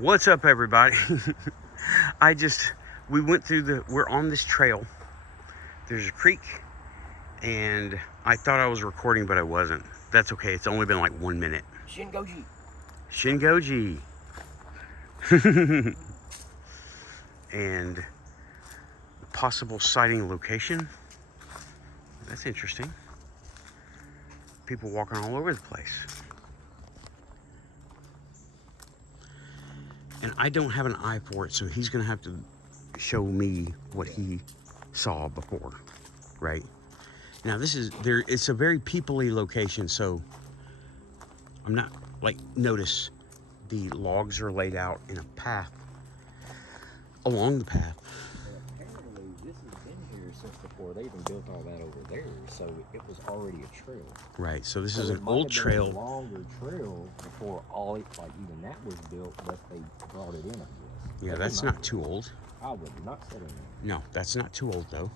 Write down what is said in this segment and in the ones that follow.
What's up, everybody? We went through we're on this trail. There's a creek, and I thought I was recording, but I wasn't. That's okay. It's only been like 1 minute. Shingoji. Shingoji. And possible sighting location. That's interesting. People walking all over the place. And I don't have an eye for it, so he's gonna have to show me what he saw before, right? Now it's a very people-y location, so I'm not, notice the logs are laid out in a path, along the path. Well, apparently this has been here since before they even built all that over there, so it was already a trail. Right, so this is an old trail. A longer trail before even that was built, but they brought it in, I guess. Yeah, that's not too old. I would not say that. No, that's not too old though.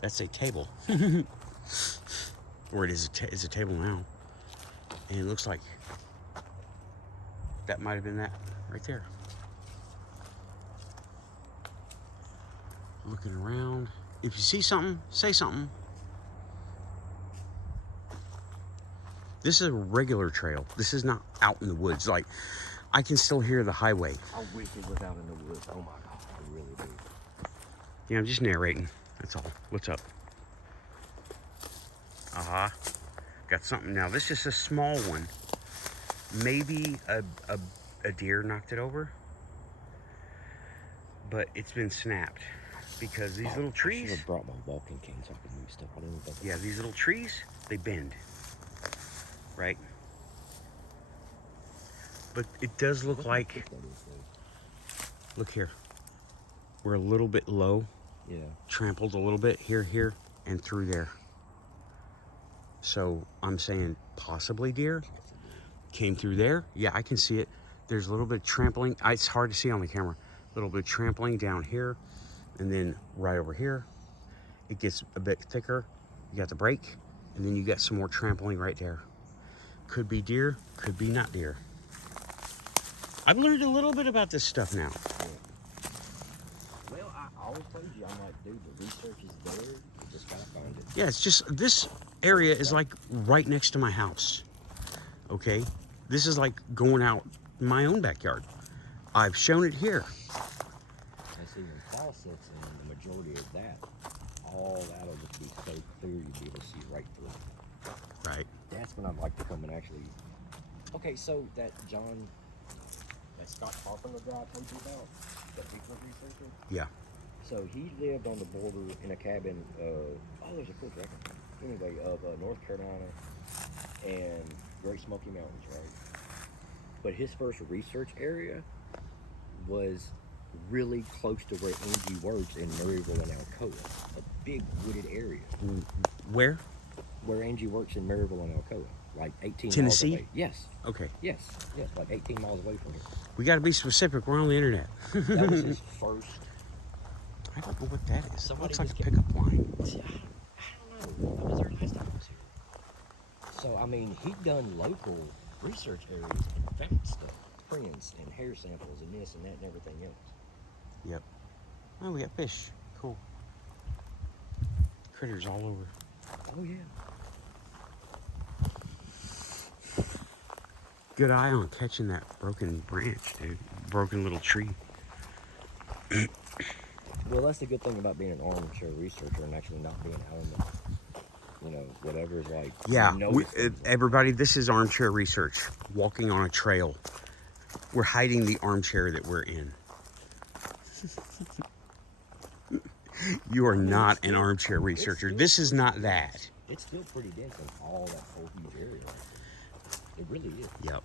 That's a table. Or it is it's a table now. And it looks like that might have been that right there. Looking around. If you see something, say something. This is a regular trail. This is not out in the woods. Like, I can still hear the highway. I wish it was out in the woods. Oh my God, I really do. Yeah, I'm just narrating. That's all. What's up? Got something now. This is a small one. Maybe a deer knocked it over. But it's been snapped. Because these little trees. I should have brought my walking cane so I could move stuff. I didn't think. Yeah, these little trees, they bend. Right? But it does look like. Look here. We're a little bit low. Yeah. Trampled a little bit here, and through there. So I'm saying possibly deer. Came through there. Yeah, I can see it. There's a little bit of trampling. It's hard to see on the camera. A little bit of trampling down here. And then right over here, it gets a bit thicker. You got the break. And then you got some more trampling right there. Could be deer, could be not deer. I've learned a little bit about this stuff now. Yeah. Well, I always told you, I'm like, dude, the research is there. You just gotta find it. Yeah, it's just, this area is like right next to my house. Okay? This is like going out in my own backyard. I've shown it here. And see, when fall sets in, the majority of that, all that'll just be so clear you'll be able to see right through it. Right. That's when I'd like to come and actually. Okay, so that Scott Carpenter guy I told you about, that big researcher. Yeah. So he lived on the border in a cabin. There's a cool record. Anyway, of North Carolina and Great Smoky Mountains, right? But his first research area was really close to where Angie works in Maryville and Alcoa, a big wooded area. Where? Where Angie works in Maryville and Alcoa, like 18 Tennessee? miles away. Yes. Okay. Yes, like 18 miles away from here. We got to be specific. We're on the internet. That was his first. I don't know what that is. Somebody Looks like a just pickup line. I don't know. I was there last time I was here. So, I mean, he'd done local research areas and found stuff, prints and hair samples and this and that and everything else. Yep. Oh, we got fish. Cool. Critters all over. Oh, yeah. Good eye on catching that broken branch, dude. Broken little tree. Well, that's the good thing about being an armchair researcher and actually not being out in the, whatever is like. Yeah, everybody, this is armchair research. Walking on a trail. We're hiding the armchair that we're in. You are not an armchair researcher. This is not that. It's still pretty dense in all that whole huge area right there. It really is. Yep.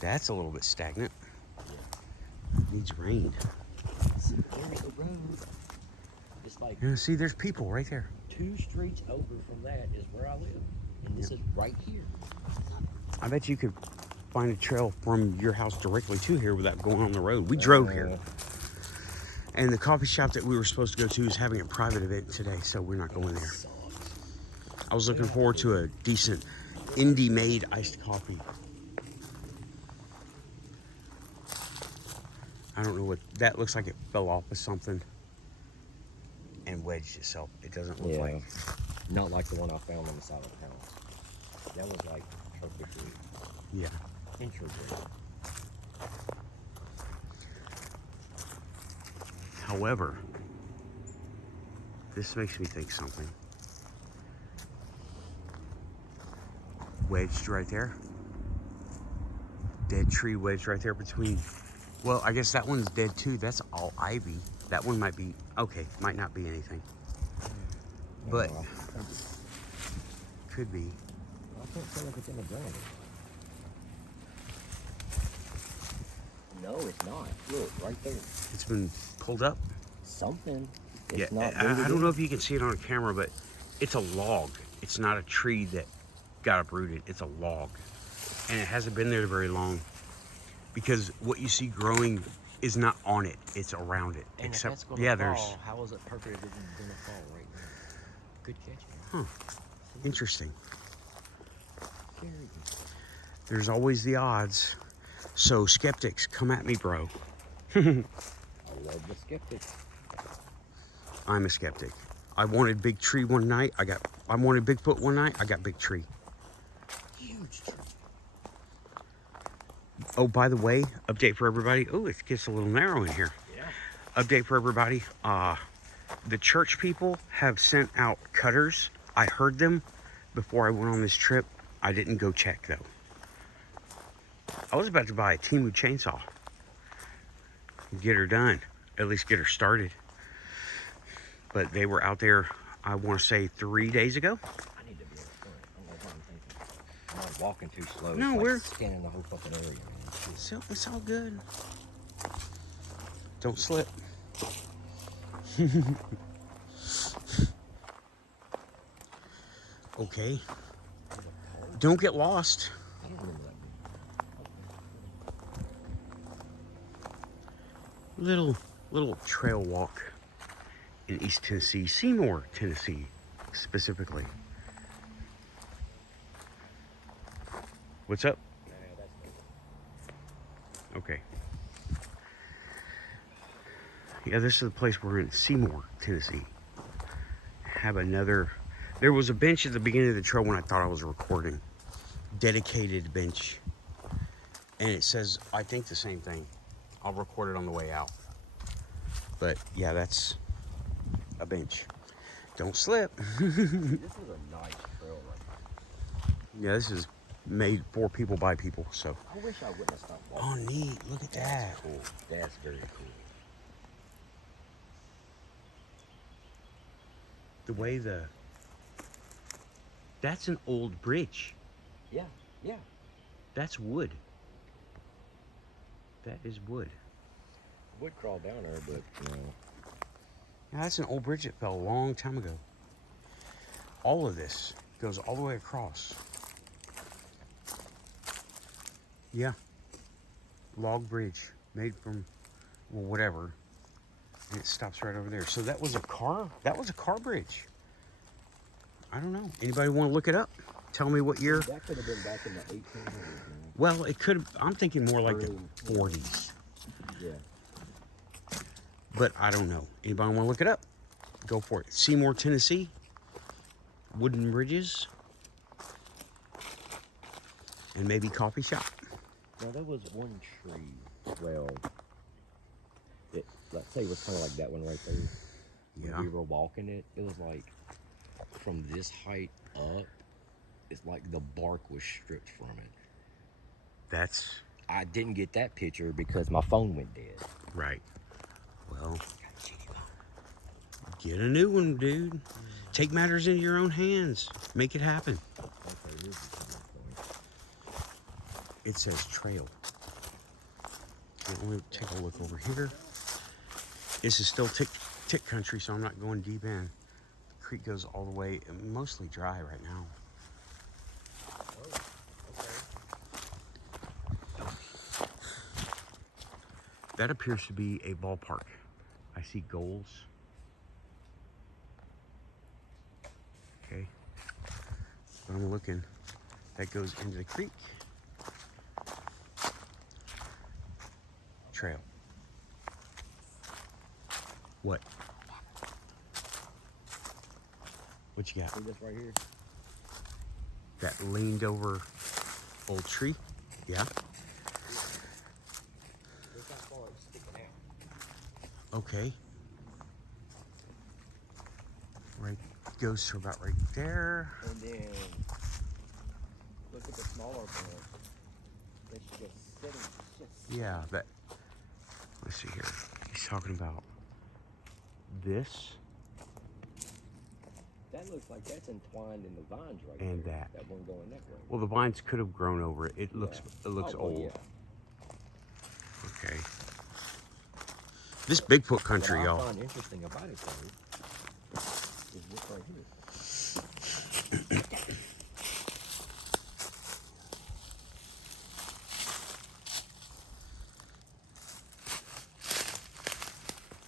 That's a little bit stagnant. Yeah. Needs rain. See, there's the road. It's like. Yeah, see, there's people right there. 2 streets over from that is where I live. And this is right here. I bet you could find a trail from your house directly to here without going on the road. We drove here. And the coffee shop that we were supposed to go to is having a private event today, so we're not going there. I was looking forward to a decent indie-made iced coffee. I don't know what that looks like. It fell off of something and wedged itself. It doesn't look like. Not like the one I found on the side of the house. That was like perfectly Yeah. integrated. However, this makes me think something. Wedged right there. Dead tree wedged right there between. Well, I guess that one's dead too. That's all ivy. That one might be okay. Might not be anything, but could be. I don't feel like it's in the ground. No, it's not. Look, right there. It's been pulled up. Something. Yeah, It's not I don't know if you can see it on camera, but it's a log. It's not a tree that got uprooted. It's a log, and it hasn't been there very long because what you see growing is not on it. It's around it. And except, if that's gonna yeah, fall, there's. how is it perfect if it's gonna fall right now? Good catch, man. Huh. Interesting. Very good. There's always the odds. So skeptics, come at me, bro. I love the skeptics. I'm a skeptic. I wanted big tree one night. I wanted Bigfoot one night. I got big tree. Huge tree. Oh, by the way, update for everybody. Oh, it gets a little narrow in here. Yeah. Update for everybody. The church people have sent out cutters. I heard them before I went on this trip. I didn't go check though. I was about to buy a Temu chainsaw. Get her done. At least get her started. But they were out there, I want to say 3 days ago. I need to be in front. I don't know what I'm thinking. I'm not walking too slow. No, it's we're like scanning the whole fucking area, man. So it's all good. Don't slip. Okay. Don't get lost. I don't remember that. Little trail walk in East Tennessee, Seymour, Tennessee, specifically. What's up? Okay. Yeah, this is the place we're in, Seymour, Tennessee. Have another. There was a bench at the beginning of the trail when I thought I was recording. Dedicated bench. And it says, I think the same thing. I'll record it on the way out. But yeah, that's a bench. Don't slip. This is a nice trail right Yeah, this is made for people by people, so. I wish I wouldn't have stopped walking. Oh, neat. Look at that. That's cool. That's very cool. The way that's an old bridge. Yeah, yeah. That's wood. That is wood. Would crawl down there, but you know. Yeah, that's an old bridge that fell a long time ago. All of this goes all the way across. Yeah. Log bridge made from, well, whatever. And it stops right over there. So that was a car bridge. I don't know. Anybody want to look it up? Tell me what year. That could have been back in the 1800s, man. Well, it could. I'm thinking more like the 40s. Yeah. But I don't know. Anybody want to look it up? Go for it. Seymour, Tennessee. Wooden bridges. And maybe coffee shop. Now there was one tree, well, it, let's say it was kind of like that one right there. Yeah. When we were walking it, it was like, from this height up, it's like the bark was stripped from it. That's I didn't get that picture because my phone went dead. right. Well, get a new one, dude. Take matters into your own hands. Make it happen. Okay, here's the point. It says trail. Let me take a look over here. This is still tick country, so I'm not going deep in. The creek goes all the way, mostly dry right now. That appears to be a ballpark. I see goals. Okay. But I'm looking. That goes into the creek. Trail. What? What you got? See this right here? That leaned over old tree? Yeah. Look how far it's sticking out. Okay. Right, goes to about right there. And then look at the smaller branch. It's just sitting. Yeah, that. Let's see here. He's talking about this That looks like that's entwined in the vines right and there. that. That one going that way. Well, the vines could have grown over it. It looks Oh, old. yeah. Okay. This Bigfoot country, What I y'all. find interesting about it though is this right here.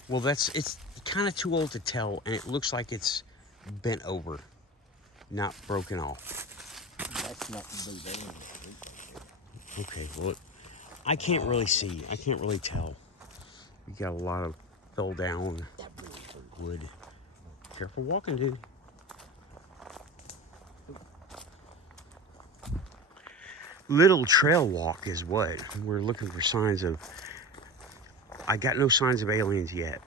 Well, it's kind of too old to tell, and it looks like it's bent over, not broken off. That's not the vein. Okay, well, I can't really see. I can't really tell. We got a lot of fell down That really hurt. wood. Careful walking, dude. Little trail walk is what we're looking for signs of. I got no signs of aliens yet.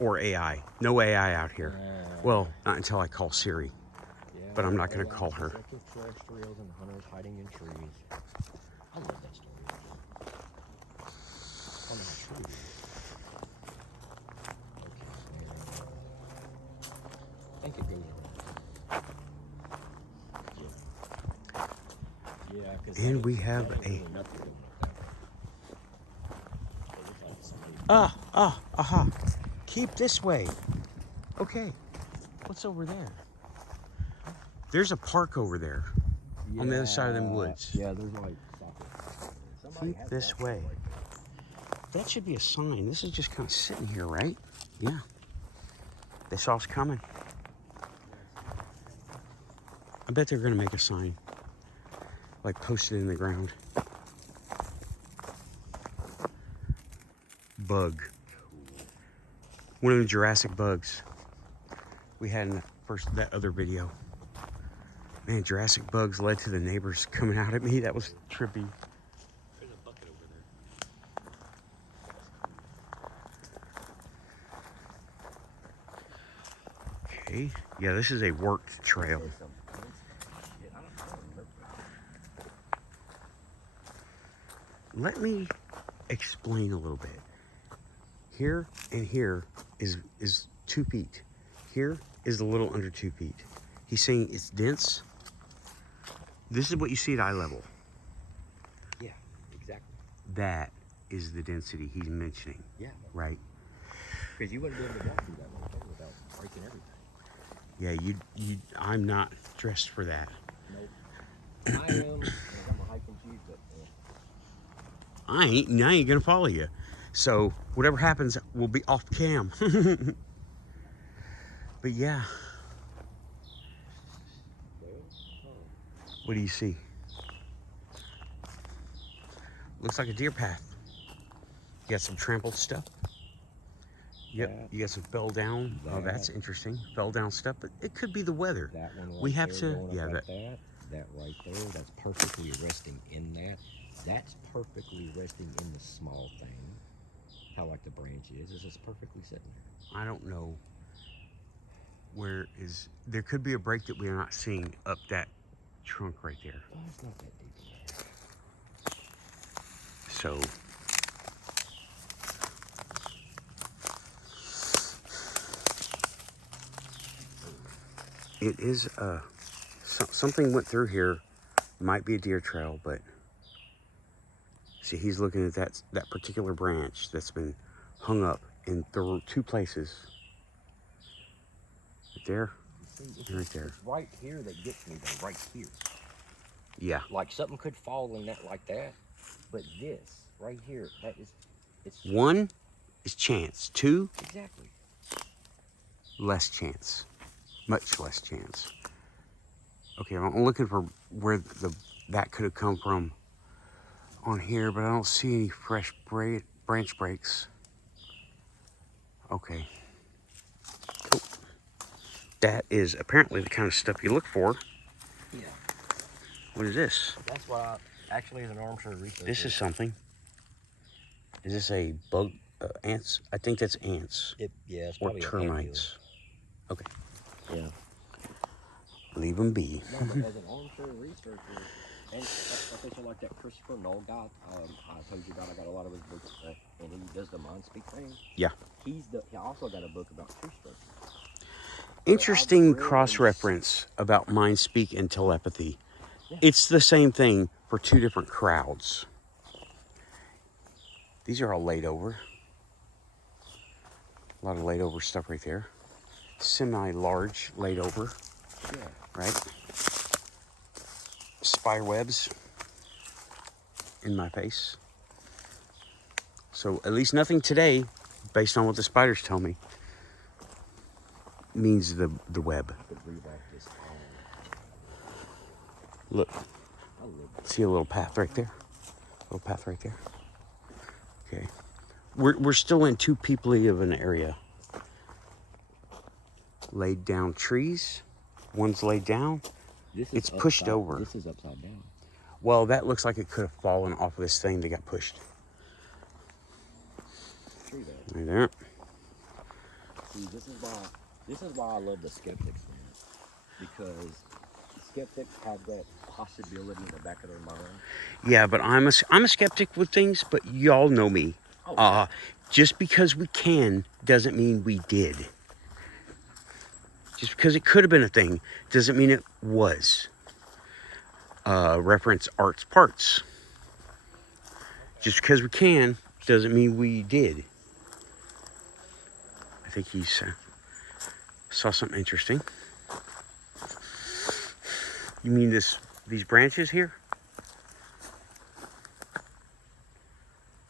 Or AI. No AI out here. Well, not until I call Siri. Yeah, But I'm not gonna call her. Extraterrestrials and hunters hiding in trees. I love that story. On the tree. Okay. I think it goes around. Yeah. Yeah, because And we have a nothing going up that way. aha. Keep this way. Okay. What's over there? There's a park over there. On the other side of them woods. Yeah, there's like soccer. Keep this way. That should be a sign. This is just kind of sitting here, right? Yeah. They saw us coming. I bet they're gonna make a sign. Like posted in the ground. Bug. One of the Jurassic bugs we had in that other video. Man, Jurassic bugs led to the neighbors coming out at me. That was trippy. There's a bucket over there. Okay. Yeah, this is a worked trail. Let me explain a little bit. Here and here is 2 feet. Here is a little under 2 feet. He's saying it's dense. This is what you see at eye level. Yeah, exactly. That is the density he's mentioning. Yeah. Right? Because you wouldn't be able to walk through that whole thing without breaking everything. Yeah, I'm not dressed for that. Nope. I am. And I got my hiking shoes, but I ain't gonna follow you. So whatever happens will be off cam. But yeah. What do you see? Looks like a deer path. You got some trampled stuff. Yep, That- you got some fell down. Oh, that's that- interesting. Fell down stuff, but it could be the weather. that one right We have there to- going up yeah, like that right there, that's perfectly resting in that. That's perfectly resting in the small thing. How like the branch is. It's just perfectly sitting there. I don't know where is. There could be a break that we are not seeing up that trunk right there. Oh, it's not that deep. So it is something went through here. Might be a deer trail, but see, he's looking at that particular branch that's been hung up in 2 places. Right there. You see, Right there. It's right here that gets me though, right here. Yeah. Like something could fall in that like that, but this right here, it's 1 is chance. 2, exactly. less chance. Much less chance. Okay, I'm looking for where that could have come from on here, but I don't see any fresh branch breaks. Okay. Cool. That is apparently the kind of stuff you look for. Yeah. What is this? That's why, actually, as an armchair researcher. This is something. Is this a bug? Ants? I think that's ants. Yeah, it's Or probably termites. Okay. Yeah. Leave them be. No, but as an armchair researcher, and official like that Christopher Knoll guy, I told you about, I got a lot of his books, and he does the mind speak thing. Yeah. He also got a book about tree structure. Interesting cross-reference about mind speak and telepathy. Yeah. It's the same thing for two different crowds. These are all laid over. A lot of laid over stuff right there. Semi-large laid over. Yeah. Right? Spider webs in my face. So at least nothing today, based on what the spiders tell me, means the web. I could rewrite this all. Look, I love it. see a little path right there? Little path right there. Okay. We're still in too peoply of an area. Laid down trees. One's laid down. It's pushed over. This is upside down. Well, that looks like it could have fallen off of this thing that got pushed. True that. Right there. See, this is why I love the skeptics, man. Because skeptics have that possibility in the back of their mind. Yeah, but I'm a skeptic with things, but y'all know me. Oh. Just because we can doesn't mean we did. Just because it could have been a thing doesn't mean it was. Reference arts parts. Just because we can doesn't mean we did. I think he saw something interesting. You mean these branches here?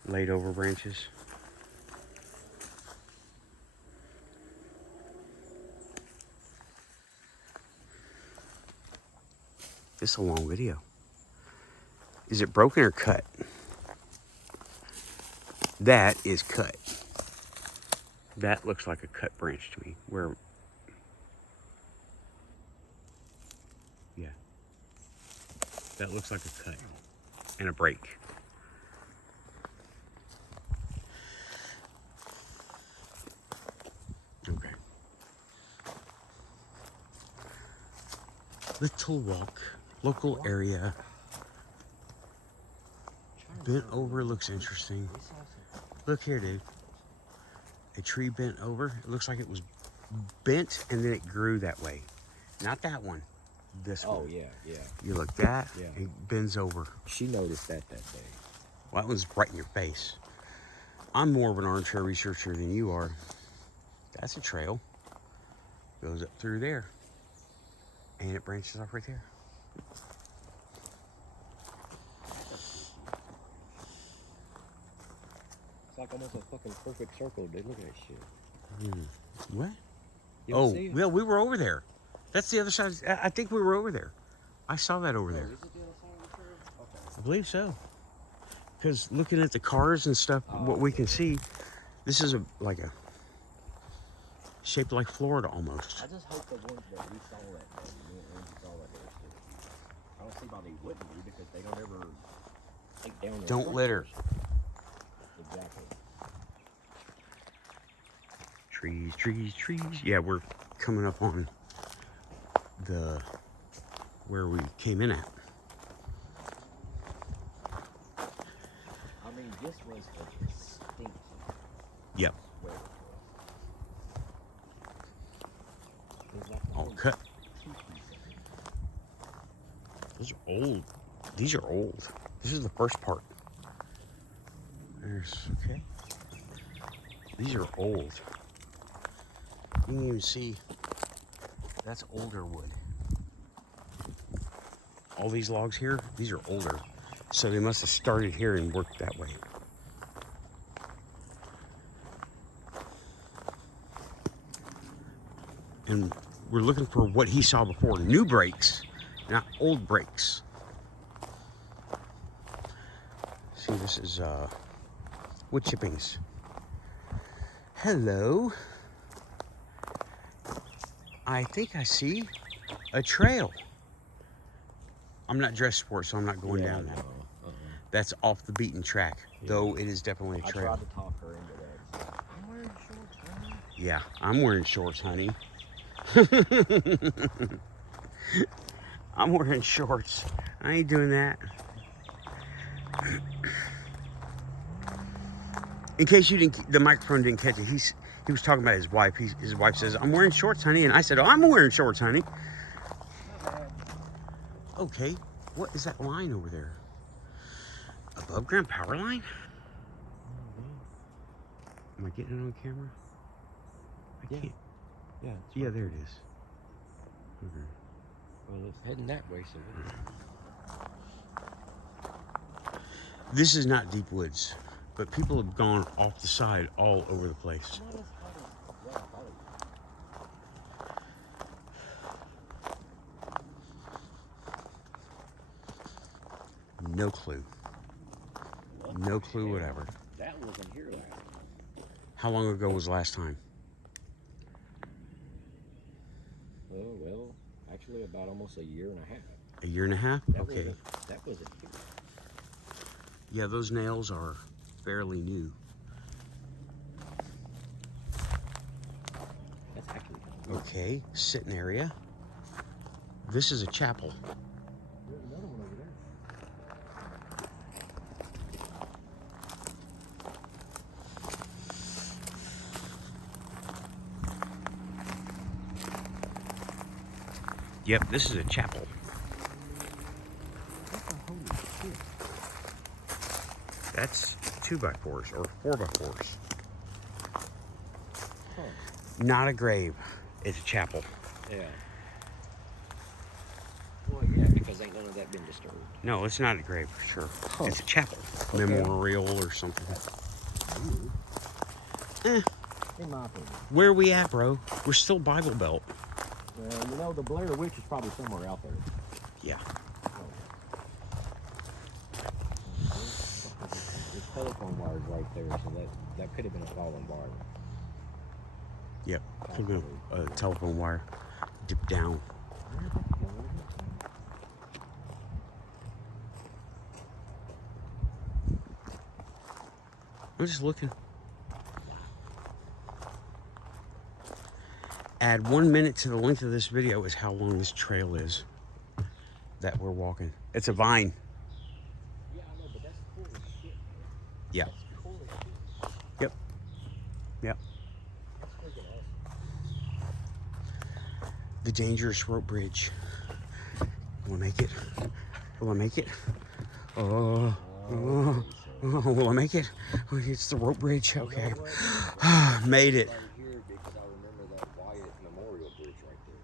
Laid over branches. This is a long video. Is it broken or cut? That is cut. That looks like a cut branch to me. Yeah. That looks like a cut and a break. Okay. Little walk, local area. Bent over looks interesting. Look here, dude. A tree bent over. It looks like it was bent and then it grew that way. Not that one. This one. Oh, yeah, yeah. You look that, Yeah. it bends over. She noticed that day. Well, that one's right in your face. I'm more of an armchair researcher than you are. That's a trail. Goes up through there. And it branches off right there. It's like almost a fucking perfect circle, dude. Look at that shit. What? You ever Oh, see it? well, we were over there. That's the other side. I think we were over there. I saw that over there. Is it the other side of the trail? Okay. I believe so. Because looking at the cars and stuff, what we can see, this is like a shaped like Florida almost. I just hope the ones that we saw that day, me and Angie saw that day, I don't see why they wouldn't be, because they don't ever take down their Don't litter. Exactly. Trees, trees, trees. Yeah, we're coming up on where we came in at. I mean, this was a distinct Yep. square to us. It was like the All whole cut. two-piece of it. Those are old. These are old. This is the first part. Okay. These are old. You can even see that's older wood. All these logs here, these are older. So they must have started here and worked that way. And we're looking for what he saw before, new breaks, not old breaks. See, this is wood chippings. Hello. I think I see a trail. I'm not dressed for it, so I'm not going down that. That's off the beaten track, though it is definitely a trail. I tried to talk her into that. I'm wearing shorts, honey. Yeah, I'm wearing shorts, honey. I'm wearing shorts. I ain't doing that. In case you didn't, the microphone didn't catch it. He was talking about his wife. His wife says, "I'm wearing shorts, honey," and I said, "Oh, I'm wearing shorts, honey." Okay, what is that line over there? Above ground power line? Am I getting it on camera? I can't. Yeah. Yeah, there it is. Okay. Well, it's heading that way, so. This is not deep woods, but people have gone off the side all over the place. No clue. No clue whatever. That wasn't here last. How long ago was last time? Well, actually about almost a year and a half. A year and a half? Okay. That wasn't here. Yeah, those nails are fairly new. That's actually Okay, sitting area. This is a chapel. There's another one over there. Yep, this is a chapel. That's 2x4s or 4x4s. Huh. Not a grave. It's a chapel. Yeah. Well, yeah, because ain't none of that been disturbed. No, it's not a grave for sure. Huh. It's a chapel. Okay. Memorial or something. In my opinion. Where are we at, bro? We're still Bible Belt. Well, you know, the Blair Witch is probably somewhere out there. Yeah. There's telephone wires right there, so that could have been a fallen wire. Yep. Could be a telephone wire. Dip down. I'm just looking. Add 1 minute to the length of this video is how long this trail is that we're walking. It's a vine. Yeah, I know, but that's cool as shit, man. Yeah. That's cool as shit. Yep. Yep. That's freaking awesome. The dangerous rope bridge. Will I make it? Will I make it? Oh, will I make it? Oh, it's the rope bridge. Okay. You know what? Made it. Right here, because I remember that Wyatt Memorial Bridge right there.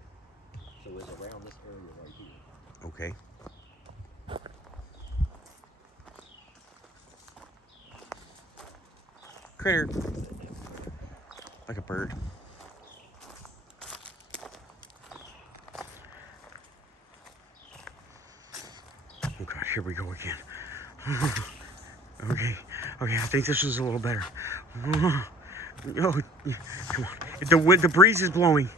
So it's around this area right here. Okay. Critter. Like a bird. Oh gosh, here we go again. Okay, I think this is a little better. Oh, come on. The breeze is blowing.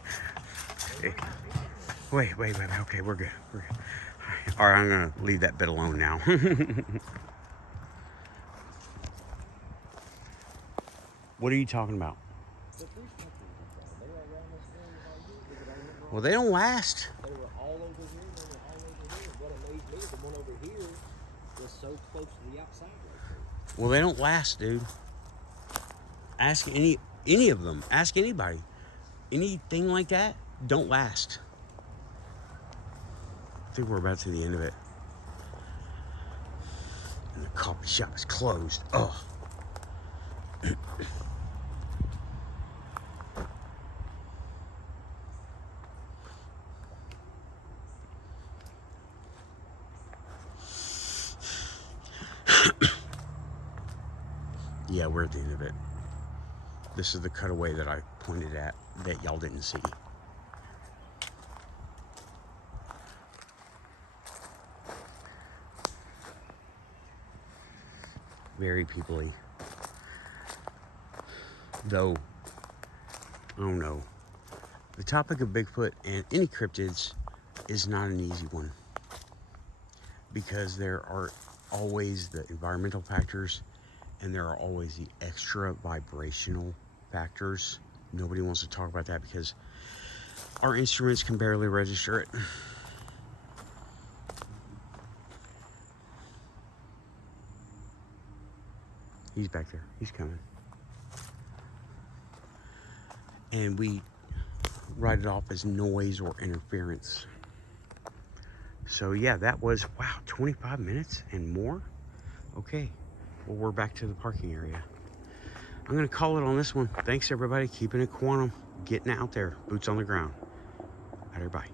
Wait. Okay, we're good. All right, I'm gonna leave that bit alone now. What are you talking about? Well, they don't last. They were all over here, they were all over here. What amazed me is the one over here was so close to the outside right there. Well, they don't last, dude. Ask any of them. Ask anybody. Anything like that don't last. I think we're about to the end of it. And the coffee shop is closed. Oh. Yeah, we're at the end of it. This is the cutaway that I pointed at that y'all didn't see. Very people-y. Though Oh no. The topic of Bigfoot and any cryptids is not an easy one, because there are always the environmental factors and there are always the extra vibrational factors. Nobody wants to talk about that because our instruments can barely register it. He's back there. He's coming. And we write it off as noise or interference. So yeah, that was, wow, 25 minutes and more? Okay, well, we're back to the parking area. I'm gonna call it on this one. Thanks everybody, keeping it quantum, getting out there, boots on the ground. All right, bye.